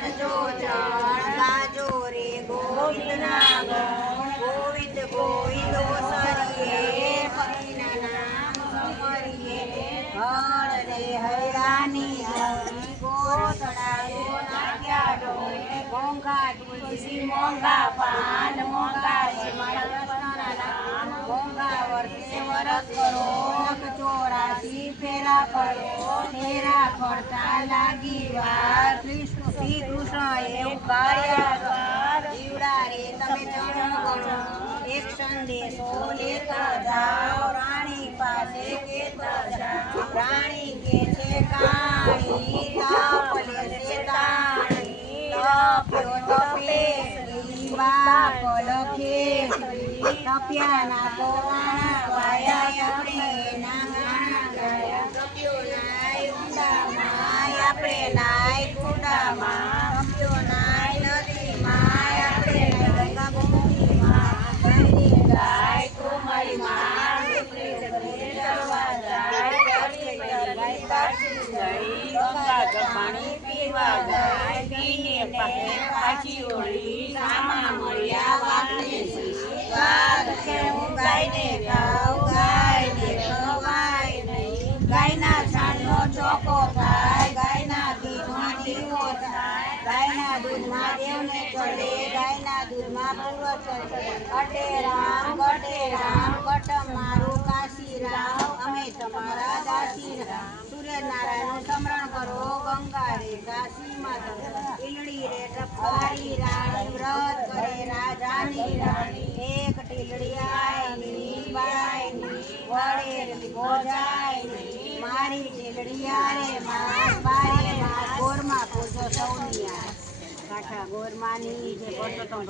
જો ચણ ગાજો રે ગોવિંદના ગુણ ગોવિંદ ગોવિંદો સરીએ પતિના નામ સમરીએ હર રે હૈરાની હરી ગોતડા નાટ્યા ડોળે મોંઘા તુલસી મોંઘા પાન મોંઘા છે મારા કૃષ્ણના નામ મોંઘા વર્ષે વરસ કરો 84 ફેરા ફરો ફેરા ફરતા લાગી વાર શ્રી કૃષ્ણએ ઉગાડ્યા જીવડા રે તમે ચરણ ગણો એક સંદેશો લેતા જાઓ રાણી પાસે કેતા જાઓ રાણી કે છે કાણી તાપ લેશે તાણી તપ્યો તપેશ્રી બાપ લખે તપ્યાના કોવાણા વાયા આપણે ના ગાણા ગાયા તપ્યો નાય ઊંડામાં આપણે નાય કુંડામાં તપ્યો નાય નદીમાં આપણે ગંગા ભૂમિમાં ગંદી ગાય તું મારી માં ચડવા જાય ગંગા પાણી પીવા જાય પીને પાછી ઓળી સામા મળ્યા વાગને વાત કે હું ગાયને ગાઉં ગાયને ખવાય નહીં ગાયના છાણનો ચોકો થાય ગાયના દૂધમાં દીવો થાય ગાયના દૂધમાં દેવને ચડે ગાયના દૂધમાં પૂર્વ ચડે અટે રામ ગટ મારું કાશી રામ અમે તમારા દાસી રામ સૂર્યનારાયણનું સ્મરણ કરો ગંગા રે કાશીમાં ટીલડી રે ટપકારી રાણી વ્રત કરે રાજાની રાણી એક ટીલડી આયની બાયની વડે ભોજાયની મારી ટીલડી આરે માસ બારે માસ ગોરમાં પૂજો સૌની કાંઠા ગોરમાની જે પરસોત્તમ